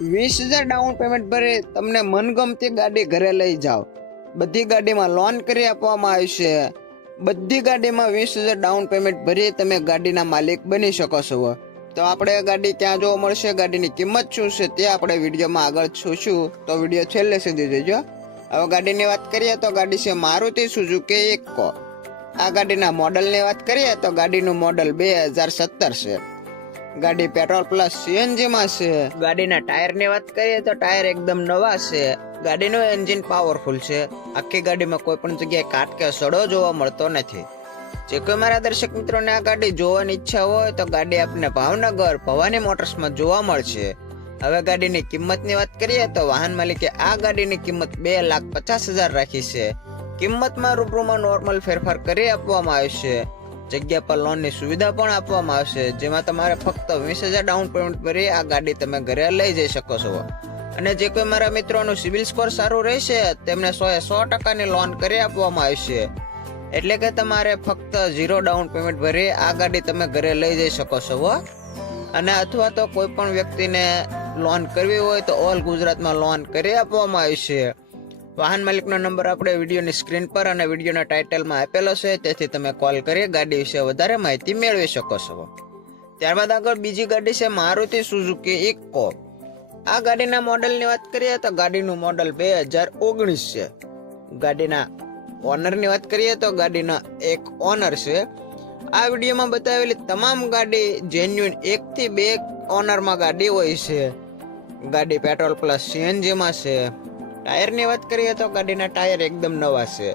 20,000 down payment ભરી તમને મનગમતી ગાડી ઘરે લઈ જાઓ. બધી ગાડીમાં લોન કરી આપવામાં આવશે. બધી ગાડીમાં 20,000 ડાઉન પેમેન્ટ ભરી તમે ગાડીના માલિક બની શકો છો. તો આપણે ગાડી ક્યાં જોવા મળશે, ગાડીની કિંમત શું છે તે આપણે વિડીયોમાં આગળ જોશું. તો વિડીયો છેલ્લે સુધી જોજો. હવે ગાડીની વાત કરીએ તો ગાડી છે મારુતિ સુઝુકી ઇકો. આ ગાડીના મોડલની વાત કરીએ તો ગાડીનું મોડલ 2017 છે. ગાડી પેટ્રોલ પ્લસ સીએનજી માં છે. ગાડીના ટાયરની વાત કરીએ તો ટાયર એકદમ નવા છે. ગાડીનું એન્જિન પાવરફુલ છે. આખી ગાડીમાં કોઈ પણ જગ્યાએ કાટ કે સડો જોવા મળતો નથી. જે કોઈ મારા દર્શક મિત્રોને આ ગાડી જોવાની ઈચ્છા હોય તો ગાડી આપને ભાવનગર ભવાની મોટર્સમાં જોવા મળશે. હવે ગાડીની કિંમતની વાત કરીએ તો વાહન માલિકે આ ગાડીની કિંમત 2,50,000 રાખી છે. કિંમતમાં રૂબરૂમાં નોર્મલ ફેરફાર કરી આપવામાં આવશે. જગ્યા પર લોનની સુવિધા પણ આપવામાં આવશે, જેમાં તમારે ફક્ત 20,000 ડાઉન પેમેન્ટ ભરી આ ગાડી તમે ઘરે લઈ જઈ શકો છો. અને જે કોઈ મારા મિત્રોનું સિવિલ સ્કોર સારું રહેશે તેમને 100% લોન કરી આપવામાં આવશે. એટલે કે તમારે ફક્ત 0 ડાઉન પેમેન્ટ ભરી આ ગાડી તમે ઘરે લઈ જઈ શકો છો. અને અથવા તો કોઈ પણ વ્યક્તિને લોન કરવી હોય તો ઓલ ગુજરાતમાં લોન કરી આપવામાં આવશે. વાહન માલિકનો નંબર આપણે વિડીયોની સ્ક્રીન પર અને વિડીયોના ટાઇટલમાં આપેલો છે, તેથી તમે કોલ કરી ગાડી વિશે વધારે માહિતી મેળવી શકો છો. ત્યારબાદ આગળ બીજી ગાડી છે મારુતિ સુઝુકી ઇકો. આ ગાડીના મોડલની વાત કરીએ તો ગાડીનું મોડલ 2019 છે. ગાડીના ઓનરની વાત કરીએ તો ગાડીના એક ઓનર છે. આ વિડીયોમાં બતાવેલી તમામ ગાડી જેન્યુઇન 1 થી 2 ઓનરમાં ગાડી હોય છે. ગાડી પેટ્રોલ પ્લસ સીએનજીમાં છે. ટાયરની વાત કરીએ તો ગાડીના ટાયર એકદમ નવા છે.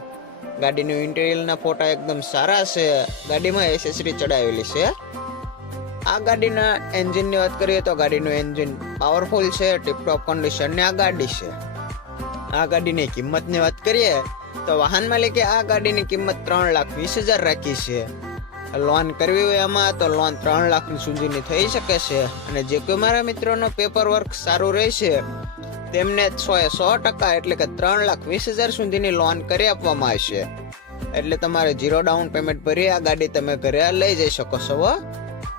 ગાડીનું ઇન્ટિરિયરના ફોટા એકદમ સારા છે. ગાડીમાં એસેસરી ચડાવેલી છે. આ ગાડીના એન્જિનની વાત કરીએ તો ગાડીનું એન્જિન પાવરફુલ છે. ટીપટોપ કન્ડિશનની આ ગાડી છે. આ ગાડીની કિંમતની વાત કરીએ તો વાહન માલિકે આ ગાડીની કિંમત 3,20,000 રાખી છે. લોન કરવી હોય એમાં તો લોન 3 લાખ સુધીની થઈ શકે છે. અને જે કોઈ મારા મિત્રોનો પેપર વર્ક સારું રહેશે તેમને 100% એટલે કે 3,20,000 સુધીની લોન કરી આપવામાં આવશે. એટલે તમારે 0 ડાઉન પેમેન્ટ ભરી આ ગાડી તમે ઘરે લઈ જઈ શકો છો.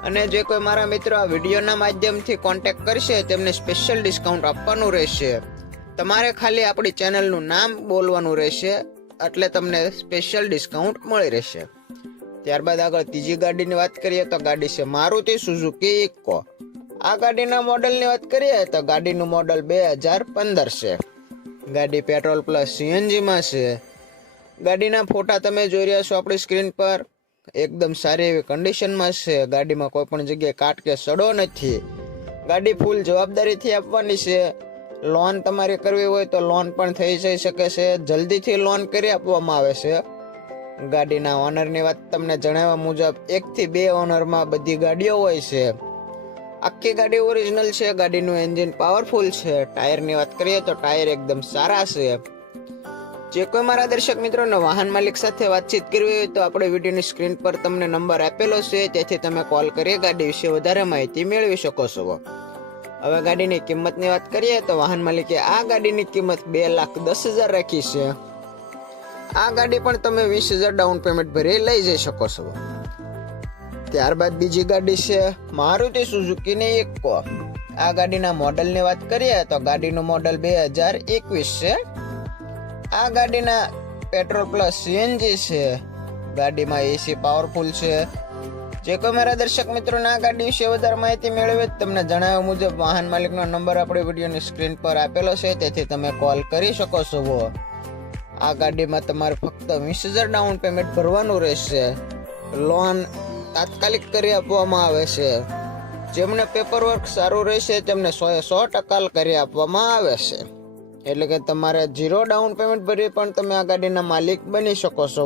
અને જે કોઈ મારા મિત્રો આ વિડીયોના માધ્યમથી કોન્ટેક્ટ કરશે તેમને સ્પેશિયલ ડિસ્કાઉન્ટ આપવાનું રહેશે. તમારે ખાલી આપણી ચેનલનું નામ બોલવાનું રહેશે, એટલે તમને સ્પેશિયલ ડિસ્કાઉન્ટ મળી રહેશે. ત્યારબાદ આગળ ત્રીજી ગાડીની વાત કરીએ તો ગાડી છે મારુતિ સુઝુકી ઇકો. આ ગાડીના મોડલની વાત કરીએ તો ગાડીનું મોડલ 2015 છે. ગાડી પેટ્રોલ પ્લસ સીએનજીમાં છે. ગાડીના ફોટા તમે જોઈ રહ્યા છો આપણી સ્ક્રીન પર. એકદમ સારી એવી કન્ડિશનમાં છે. ગાડીમાં કોઈ પણ જગ્યાએ કાટ કે સડો નથી. ગાડી ફૂલ જવાબદારીથી આપવાની છે. લોન તમારે કરવી હોય તો લોન પણ થઈ જઈ શકે છે. જલ્દીથી લોન કરી આપવામાં આવે છે. ગાડીના ઓનરની વાત તમને જણાવ્યા મુજબ 1 થી 2 ઓનરમાં બધી ગાડીઓ હોય છે. આખી ગાડી ઓરિજિનલ છે. ગાડીનું એન્જિન પાવરફુલ છે. ટાયરની વાત કરીએ તો ટાયર એકદમ સારા છે. જે કોઈ મારા દર્શક મિત્રોને વાહન માલિક સાથે વાતચીત કરવી હોય તો આપણે વિડીયોની સ્ક્રીન પર તમને નંબર આપેલો છે, તેથી તમે કોલ કરી ગાડી વિશે વધારે માહિતી મેળવી શકો છો. હવે ગાડીની કિંમતની વાત કરીએ તો વાહન માલિકે આ ગાડીની કિંમત 2,10,000 રાખી છે. આ ગાડી પણ તમે 20,000 ડાઉન પેમેન્ટ ભરી લઈ જઈ શકો છો. ત્યારબાદ બીજી ગાડી છે મારુતિ સુઝુકીની ઇકો. આ ગાડીના મોડલની વાત કરીએ તો ગાડીનું મોડલ 2021 છે. આ ગાડીના પેટ્રોલ પ્લસ સીએનજી છે. ગાડીમાં એસી પાવરફુલ છે. જે કોઈ મારા દર્શક મિત્રોને આ ગાડી વિશે વધારે માહિતી મેળવે તમને જણાવ્યા મુજબ વાહન માલિકનો નંબર આપણે વિડીયોની સ્ક્રીન પર આપેલો છે, તેથી તમે કોલ કરી શકો છો. આ ગાડીમાં તમારે ફક્ત 20,000 ડાઉન પેમેન્ટ ભરવાનું રહેશે. લોન તાત્કાલિક કરી આપવામાં આવે છે. જેમને પેપર વર્ક સારું રહેશે તેમને 100% કરી આપવામાં આવે છે. એટલે કે તમારે 0 ડાઉન પેમેન્ટ ભરી પણ તમે આ ગાડીના માલિક બની શકો છો.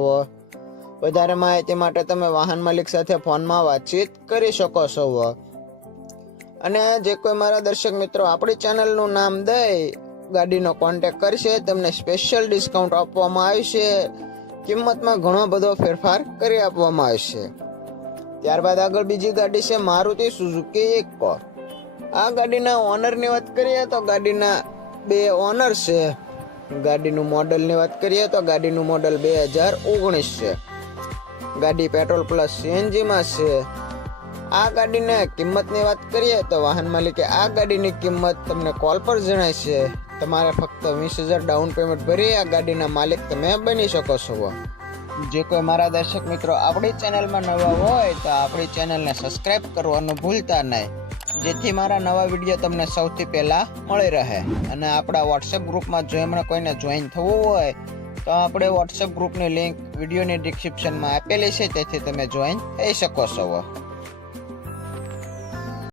વધારે માહિતી માટે તમે વાહન માલિક સાથે ફોનમાં વાતચીત કરી શકો છો. અને જે કોઈ મારા દર્શક મિત્રો આપણી ચેનલનું નામ દઈ ગાડીનો કોન્ટેક્ટ કરશે તેમને સ્પેશિયલ ડિસ્કાઉન્ટ આપવામાં આવશે. કિંમતમાં ઘણો બધો ફેરફાર કરી આપવામાં આવશે. ત્યારબાદ આગળ બીજી ગાડી છે મારુતિ સુઝુકી ઇકો. આ ગાડીના ઓનરની વાત કરીએ તો ગાડીના 2 ઓનર છે. ગાડીનું મોડલની વાત કરીએ તો ગાડીનું મોડલ 2019 છે. ગાડી પેટ્રોલ પ્લસ સીએનજીમાં છે. આ ગાડીને કિંમતની વાત કરીએ તો વાહન માલિકે આ ગાડીની કિંમત તમને કોલ પર જણાવશે. તમારે ફક્ત 20,000 ડાઉન પેમેન્ટ ભરી આ ગાડીના માલિક તમે બની શકો છો. જે કોઈ મારા દર્શક મિત્રો આપણી ચેનલમાં નવા હોય તો આપણી ચેનલને સબસ્ક્રાઇબ કરવાનું ભૂલતા નહીં, જેથી મારા નવા વિડીયો તમને સૌથી પહેલા મળી રહે. અને આપણા વોટ્સએપ ગ્રુપમાં જો એમણે કોઈને જોઈન થવું હોય તો આપણે વોટ્સએપ ગ્રુપની લિંક વિડીયોની ડિસ્ક્રિપ્શનમાં આપેલી છે, તેથી તમે જોઈન થઈ શકો છો.